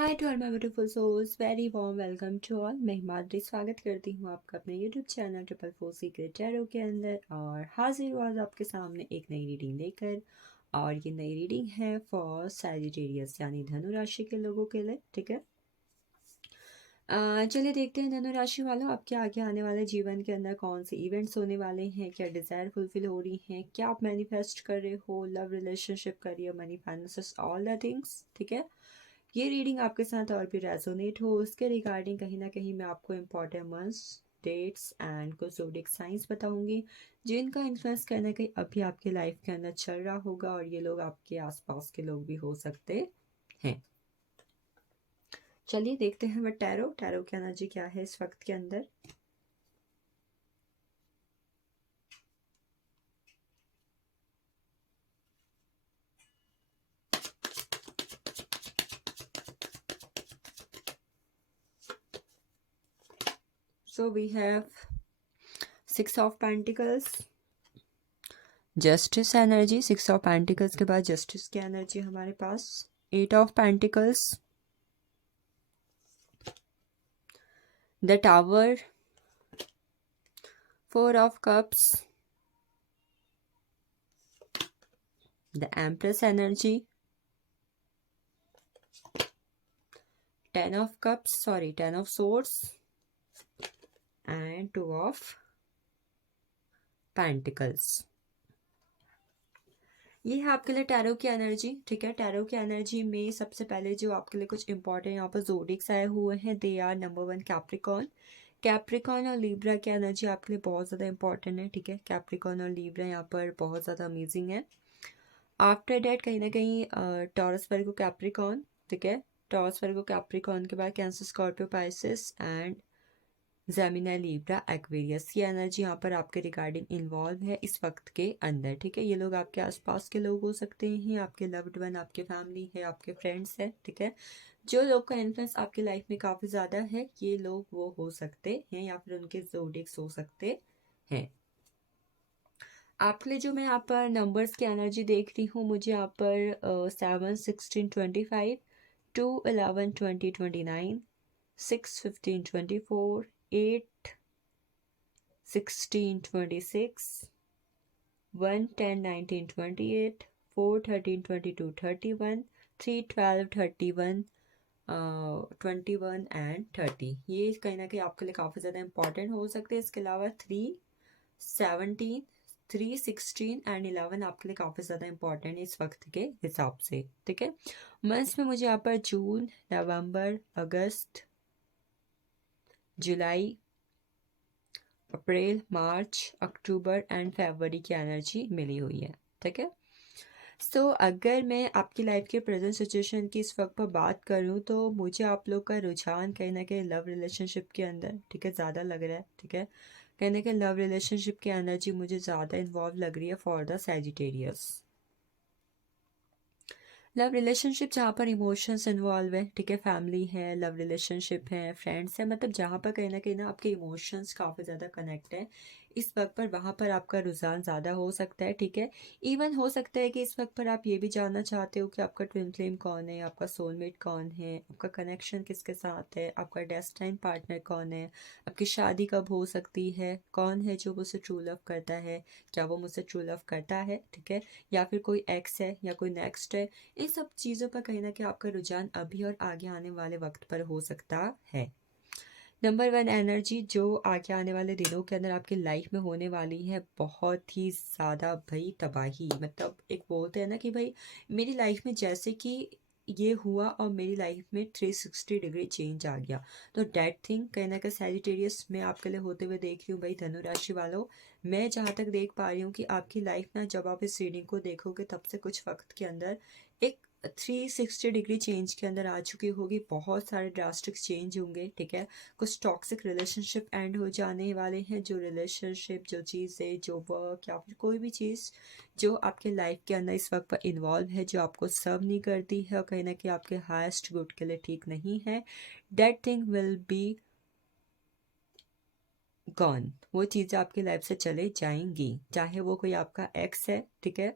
Hi to all my beautiful souls, very warm welcome to all. मैं हिमाद्री स्वागत करती हूँ आपका अपने यूट्यूब चैनल 444 सीक्रेट टैरो के अंदर और हाजिर हुआ आज आपके सामने एक नई रीडिंग लेकर। और ये नई रीडिंग है फॉर सैजिटेरियस यानी धनु राशि के लोगों के लिए। ठीक है, चलिए देखते हैं धनु राशि वालों, आपके आगे आने वाले जीवन के अंदर कौन से इवेंट्स होने वाले हैं, क्या डिज़ायर फुलफिल हो रही हैं, क्या आप मैनिफेस्ट कर रहे हो, love relationship, career, money, finances, all the things. ठीक है, ये रीडिंग आपके साथ और भी रेजोनेट हो उसके रिगार्डिंग कहीं ना कहीं मैं आपको इम्पोर्टेंट मंथ्स, डेट्स एंड कुछ ज़ोडिक साइंस बताऊंगी जिनका इन्फ्लुएंस कहीं ना कहीं अभी आपके लाइफ के अंदर चल रहा होगा और ये लोग आपके आसपास के लोग भी हो सकते हैं। चलिए देखते हैं मैं टैरो टैरो की एनर्जी क्या है इस वक्त के अंदर। So we have 6 of pentacles, justice energy. 6 of pentacles के बाद जस्टिस की एनर्जी हमारे पास, 8 of pentacles, the tower, 4 of cups, the Empress energy, 10 of Swords, and 2 of Pentacles। ये है आपके लिए टैरो की एनर्जी। ठीक है, टैरो की एनर्जी में सबसे पहले जो आपके लिए कुछ इंपॉर्टेंट यहाँ पर जोडिक्स आए हुए हैं, they are number 1 Capricorn. Capricorn और लिब्रा की एनर्जी आपके लिए बहुत ज़्यादा इंपॉर्टेंट है। ठीक है, कैप्रिकॉन और लिब्रा यहाँ पर बहुत ज़्यादा अमेजिंग है। आफ्टर डेट कहीं ना कहीं टॉरस वर्गो कैप्रिकॉन। ठीक है, टॉरस वर्गो कैप्रिकॉन के बाद cancer, Scorpio, Pisces and Gemini, Libra, Aquarius की एनर्जी यहाँ पर आपके रिगार्डिंग इन्वॉल्व है इस वक्त के अंदर। ठीक है, ये लोग आपके आसपास के लोग हो सकते हैं, आपके लव्ड वन, आपके फैमिली है, आपके फ्रेंड्स है। ठीक है, जो लोग का इन्फ्लुएंस आपकी लाइफ में काफ़ी ज़्यादा है ये लोग वो हो सकते हैं या फिर उनके जोडिक्स हो सकते हैं। आपके लिए जो मैं यहाँ पर नंबर्स की एनर्जी देख रही हूँ, मुझे यहाँ पर 7, 16, 25, 2, 11, 20, 29, 6, 15, 24, 8, 16, 26, 1, 10, 19, 28, 4, 13, 22, 31, 3, 12, 31, 21 एंड 30। ये कहीं ना कहीं आपके लिए काफ़ी ज़्यादा इंपॉर्टेंट हो सकते हैं। इसके अलावा 3, 17, 3, 16 एंड 11 आपके लिए काफ़ी ज़्यादा इंपॉर्टेंट है इस वक्त के हिसाब से। ठीक है, मंथ्स में मुझे यहाँ पर जून, नवंबर, अगस्त, जुलाई, अप्रैल, मार्च, अक्टूबर एंड फरवरी की एनर्जी मिली हुई है। ठीक है, सो अगर मैं आपकी लाइफ के प्रेजेंट सिचुएशन की इस वक्त पर बात करूं तो मुझे आप लोग का रुझान कहीं ना कहीं लव रिलेशनशिप के अंदर, ठीक है, ज़्यादा लग रहा है। ठीक है, कहीं ना कहीं लव रिलेशनशिप की एनर्जी मुझे ज़्यादा इन्वॉल्व लग रही है for the Sagittarius. Love relationship जहाँ पर इमोशंस इन्वॉल्व है, ठीक है, फैमिली है, लव रिलेशनशिप है, फ्रेंड्स है, मतलब जहाँ पर कहीं ना आपके इमोशंस काफ़ी ज़्यादा कनेक्ट है इस वक्त पर, वहाँ पर आपका रुझान ज़्यादा हो सकता है। ठीक है, इवन हो सकता है कि इस वक्त पर आप ये भी जानना चाहते हो कि आपका ट्विन फ्लेम कौन है, आपका सोलमेट कौन है, आपका कनेक्शन किसके साथ है, आपका डेस्टाइन पार्टनर कौन है, आपकी शादी कब हो सकती है, कौन है जो मुझसे ट्रू लव करता है, क्या वो मुझसे ट्रू लव करता है। ठीक है, या फिर कोई एक्स है या कोई नेक्स्ट है। इन सब चीज़ों पर कहीं ना कहीं आपका रुझान अभी और आगे आने वाले वक्त पर हो सकता है। नंबर 1 एनर्जी जो आगे आने वाले दिनों के अंदर आपकी लाइफ में होने वाली है, बहुत ही ज़्यादा भाई तबाही। मतलब एक बोलते हैं ना कि भाई मेरी लाइफ में जैसे कि ये हुआ और मेरी लाइफ में 360 डिग्री चेंज आ गया। तो डेट थिंग कहीं ना कहीं सैजिटेरियस में आपके लिए होते हुए देख रही हूँ भाई धनु राशि वालों। मैं जहाँ तक देख पा रही हूँ कि आपकी लाइफ ना, जब आप इस रीडिंग को देखोगे तब से कुछ वक्त के अंदर एक 360 डिग्री चेंज के अंदर आ चुकी होगी। बहुत सारे ड्रास्टिक चेंज होंगे। ठीक है, कुछ टॉक्सिक रिलेशनशिप एंड हो जाने वाले हैं, जो रिलेशनशिप, जो चीज़ें, जो वर्क या फिर कोई भी चीज़ जो आपके लाइफ के अंदर इस वक्त पर इन्वॉल्व है, जो आपको सर्व नहीं करती है और कहीं ना कहीं आपके हाईएस्ट गुड के लिए ठीक नहीं है, that thing will be gone. वो चीज़ें आपकी लाइफ से चले जाएंगी, चाहे वो कोई आपका एक्स है, ठीक है,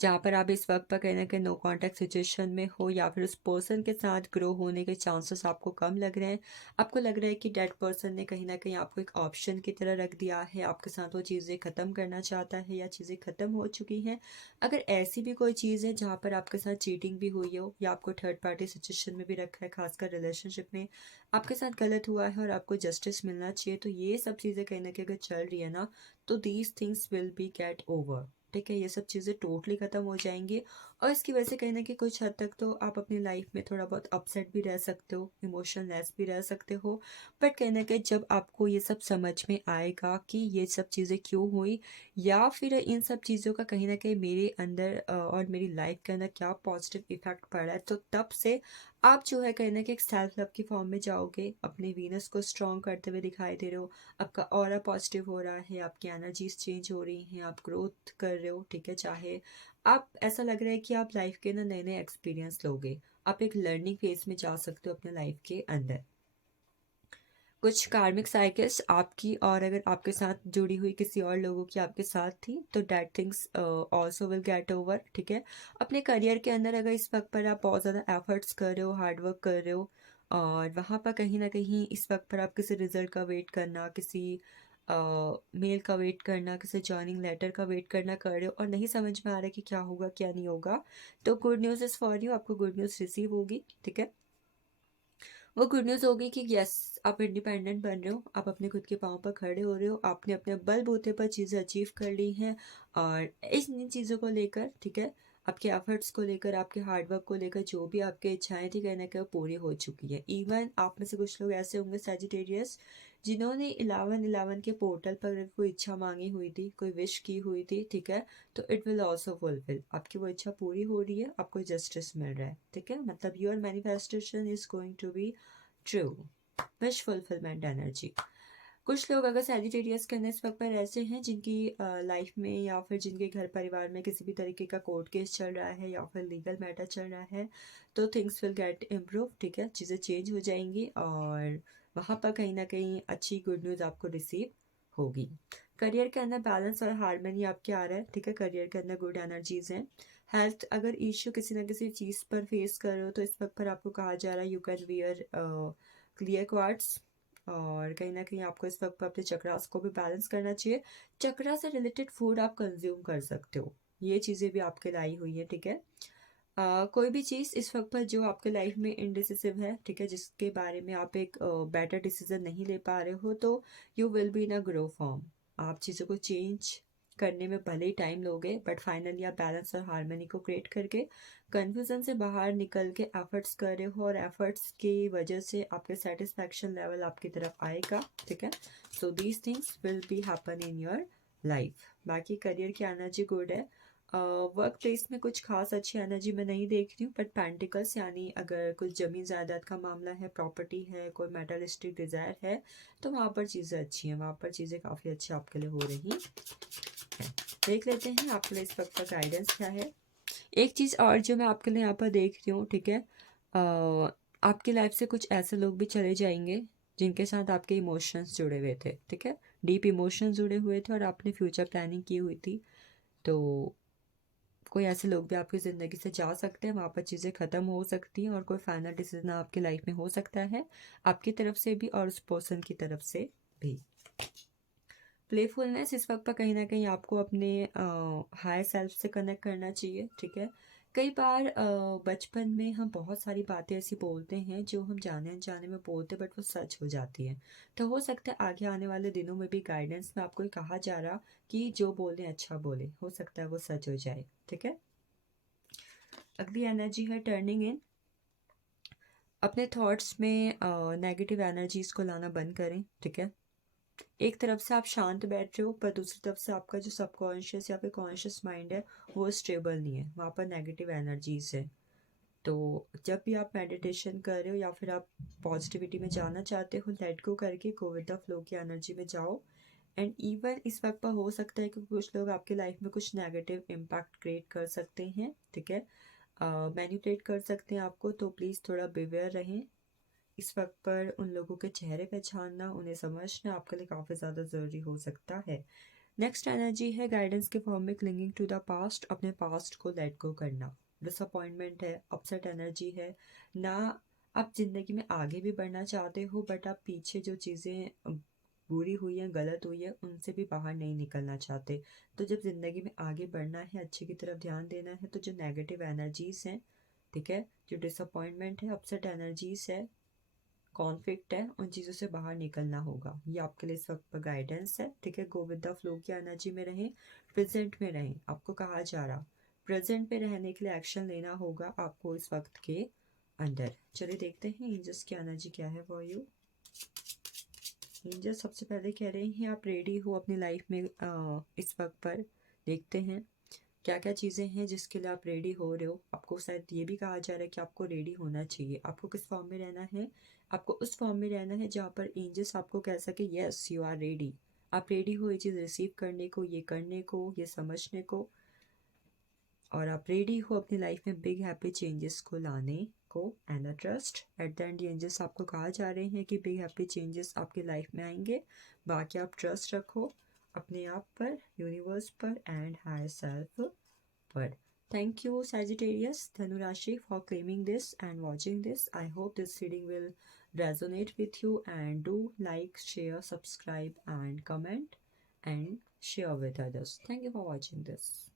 जहाँ पर आप इस वक्त पर कहीं ना कहीं नो कॉन्टैक्ट सिचुएशन में हो या फिर उस पर्सन के साथ ग्रो होने के चांसेस आपको कम लग रहे हैं। आपको लग रहा है कि डेड पर्सन ने कहीं ना कहीं आपको एक ऑप्शन की तरह रख दिया है, आपके साथ वो चीज़ें ख़त्म करना चाहता है या चीज़ें ख़त्म हो चुकी हैं। अगर ऐसी भी कोई चीज़ है जहाँ पर आपके साथ चीटिंग भी हुई हो या आपको थर्ड पार्टी सिचुएशन में भी रखा है, खासकर रिलेशनशिप में आपके साथ गलत हुआ है और आपको जस्टिस मिलना चाहिए, तो ये सब चीज़ें कहीं ना कहीं अगर चल रही है ना, तो these things will be get over. ठीक है, ये सब चीज़ें टोटली ख़त्म हो जाएंगी और इसकी वजह से कहीं ना कहीं कुछ हद तक तो आप अपनी लाइफ में थोड़ा बहुत अपसेट भी रह सकते हो, इमोशनलेस भी रह सकते हो। बट कहीं ना कहीं जब आपको ये सब समझ में आएगा कि ये सब चीज़ें क्यों हुई या फिर इन सब चीज़ों का कहीं ना कहीं मेरे अंदर और मेरी लाइफ के अंदर क्या पॉजिटिव इफेक्ट पड़ा है, तो तब से आप जो है कहीं ना कहीं एक सेल्फ लव की फॉर्म में जाओगे, अपने वीनस को स्ट्रॉन्ग करते हुए दिखाई दे रहे हो, आपका ऑरा पॉजिटिव हो रहा है, आपकी एनर्जीज चेंज हो रही हैं, आप ग्रोथ कर रहे हो। ठीक है, चाहे आप ऐसा लग रहा है कि आप लाइफ के ना नए नए एक्सपीरियंस लोगे, आप एक लर्निंग फेज में जा सकते हो अपने लाइफ के अंदर। कुछ कार्मिक साइकिल्स आपकी और अगर आपके साथ जुड़ी हुई किसी और लोगों की आपके साथ थी, तो that things also will get over. ठीक है, अपने करियर के अंदर अगर इस वक्त पर आप बहुत ज़्यादा एफर्ट्स कर रहे हो, हार्ड वर्क कर रहे हो और वहाँ पर कहीं ना कहीं इस वक्त पर आप किसी रिजल्ट का वेट करना, किसी मेल का वेट करना, किसी जॉइनिंग लेटर का वेट करना कर रहे हो और नहीं समझ में आ रहा है कि क्या होगा क्या नहीं होगा, तो good news is for you, आपको गुड न्यूज़ रिसीव होगी। ठीक है, वो गुड न्यूज़ होगी कि यस, आप इंडिपेंडेंट बन रहे हो, आप अपने खुद के पाँव पर खड़े हो रहे हो, आपने अपने बलबूते पर चीज़ें अचीव कर ली हैं और इन चीज़ों को लेकर, ठीक है, आपके एफर्ट्स को लेकर, आपके हार्डवर्क को लेकर जो भी आपकी इच्छाएं थी कहीं ना कहीं वो पूरी हो चुकी है। इवन आप में से कुछ लोग ऐसे होंगे सैजिटेरियस जिन्होंने 11/11 के पोर्टल पर कोई इच्छा मांगी हुई थी, कोई विश की हुई थी। ठीक है, तो इट विल ऑल्सो फुलफिल, आपकी वो इच्छा पूरी हो रही है, आपको जस्टिस मिल रहा है। ठीक है, मतलब your manifestation is going to be true, wish fulfilment energy. कुछ लोग अगर सैजिटेरियस के अंदर इस वक्त पर ऐसे हैं जिनकी लाइफ में या फिर जिनके घर परिवार में किसी भी तरीके का कोर्ट केस चल रहा है या फिर लीगल मैटर चल रहा है, तो थिंग्स विल गेट इम्प्रूव। ठीक है, चीज़ें चेंज हो जाएंगी और वहाँ पर कहीं ना कहीं अच्छी गुड न्यूज़ आपको रिसीव होगी। करियर के अंदर बैलेंस और हारमोनी आपके आ रहा है। ठीक है, करियर के अंदर गुड एनर्जीज हैं। हेल्थ अगर इश्यू किसी ना किसी चीज़ पर फेस कर रहे हो, तो इस वक्त पर आपको कहा जा रहा है you can wear clear quartz और कहीं ना कहीं आपको इस वक्त पर अपने चक्रास को भी बैलेंस करना चाहिए। चक्रा से रिलेटेड फूड आप कंज्यूम कर सकते हो, ये चीज़ें भी आपके लाई हुई है। ठीक है, कोई भी चीज़ इस वक्त पर जो आपके लाइफ में इनडिसिसिव है, ठीक है, जिसके बारे में आप एक बेटर डिसीजन नहीं ले पा रहे हो, तो you will be in a grow form. आप चीज़ों को चेंज करने में भले ही टाइम लोगे, बट फाइनली आप बैलेंस और हार्मनी को क्रिएट करके कन्फ्यूजन से बाहर निकल के एफर्ट्स कर रहे हो और एफर्ट्स की वजह से आपके सेटिस्फैक्शन लेवल आपकी तरफ आएगा। ठीक है, so these things will be happen in your life. बाकी करियर की एनर्जी गुड है। वर्क प्लेस में कुछ खास अच्छी एनर्जी मैं नहीं देख रही हूँ, बट पेंटिकल्स यानी अगर कुछ जमीन जायदाद का मामला है, प्रॉपर्टी है, कोई मेटलिस्टिक डिज़ायर है, तो वहाँ पर चीज़ें अच्छी हैं, वहाँ पर चीज़ें काफ़ी अच्छी आपके लिए हो रही हैं। देख लेते हैं आपके लिए इस वक्त का गाइडेंस क्या है। एक चीज़ और जो मैं आपके लिए यहाँ पर देख रही हूँ, ठीक है, आपकी लाइफ से कुछ ऐसे लोग भी चले जाएंगे जिनके साथ आपके इमोशंस जुड़े हुए थे। ठीक है, डीप इमोशंस जुड़े हुए थे और आपने फ्यूचर प्लानिंग की हुई थी, तो कोई ऐसे लोग भी आपकी ज़िंदगी से जा सकते हैं, वहाँ पर चीज़ें ख़त्म हो सकती हैं और कोई फाइनल डिसीजन आपकी लाइफ में हो सकता है, आपकी तरफ से भी और उस पर्सन की तरफ से भी। प्लेफुलनेस इस वक्त पर कहीं ना कहीं आपको अपने हायर सेल्फ से कनेक्ट करना चाहिए। ठीक है, कई बार बचपन में हम बहुत सारी बातें ऐसी बोलते हैं जो हम जाने अनजाने में बोलते बट वो सच हो जाती है, तो हो सकता है आगे आने वाले दिनों में भी गाइडेंस में आपको ये कहा जा रहा कि जो बोले अच्छा बोले, हो सकता है वो सच हो जाए। ठीक है, अगली एनर्जी है टर्निंग इन। अपने थॉट्स में नेगेटिव एनर्जीज को लाना बंद करें। ठीक है, एक तरफ से आप शांत बैठ रहे हो पर दूसरी तरफ से आपका जो सबकॉन्शियस या फिर कॉन्शियस माइंड है वो स्टेबल नहीं है, वहाँ पर नेगेटिव एनर्जीज है। तो जब भी आप मेडिटेशन कर रहे हो या फिर आप पॉजिटिविटी में जाना चाहते हो, लेट गो करके गो विद द फ्लो की एनर्जी में जाओ। एंड इवन इस वक्त पर हो सकता है कि कुछ लोग आपके लाइफ में कुछ नेगेटिव इम्पैक्ट क्रिएट कर सकते हैं। ठीक है, मैनिपुलेट कर सकते हैं आपको, तो प्लीज़ थोड़ा बिवेयर रहें। इस वक्त पर उन लोगों के चेहरे पहचानना, उन्हें समझना आपके लिए काफ़ी ज़्यादा ज़रूरी हो सकता है। नेक्स्ट एनर्जी है गाइडेंस के फॉर्म में क्लिंगिंग टू द पास्ट, अपने पास्ट को लेट गो करना। डिसअपॉइंटमेंट है, अपसेट एनर्जी है ना, आप जिंदगी में आगे भी बढ़ना चाहते हो बट आप पीछे जो चीज़ें बुरी हुई हैं, गलत हुई है, उनसे भी बाहर नहीं निकलना चाहते। तो जब ज़िंदगी में आगे बढ़ना है, अच्छे की तरफ ध्यान देना है, तो जो नेगेटिव एनर्जीज हैं, ठीक है, जो डिसअपॉइंटमेंट है, अपसेट एनर्जीज है, कॉन्फ्लिक्ट है, उन चीज़ों से बाहर निकलना होगा। ये आपके लिए इस वक्त पर गाइडेंस है, ठीक है। गो विद द फ्लो की एनर्जी में रहें, प्रेजेंट में रहें। आपको कहा जा रहा प्रेजेंट में रहने के लिए एक्शन लेना होगा आपको इस वक्त के अंदर। चलिए देखते हैं एंजल्स की एनर्जी क्या है फॉर यू। एंजल सबसे पहले कह रहे हैं आप रेडी हो अपनी लाइफ में इस वक्त पर। देखते हैं क्या क्या चीज़ें हैं जिसके लिए आप रेडी हो रहे हो। आपको शायद ये भी कहा जा रहा है कि आपको रेडी होना चाहिए। आपको किस फॉर्म में रहना है? आपको उस फॉर्म में रहना है जहाँ पर एंजल्स आपको कह सके यस यू आर रेडी। आप रेडी हो ये चीज़ रिसीव करने को, ये करने को, ये समझने को, और आप रेडी हो अपनी लाइफ में बिग हैप्पी चेंजेस को लाने को। And a trust at the end angels आपको कहा जा रहे हैं कि बिग हैप्पी चेंजेस आपकी लाइफ में आएंगे। बाकी आप ट्रस्ट रखो अपने आप पर, यूनिवर्स पर एंड हायर सेल्फ पर। Thank you, Sagittarius, Dhanu Rashi, for claiming this and watching this. I hope this reading will resonate with you, and do like, share, subscribe, and comment and share with others. Thank you for watching this.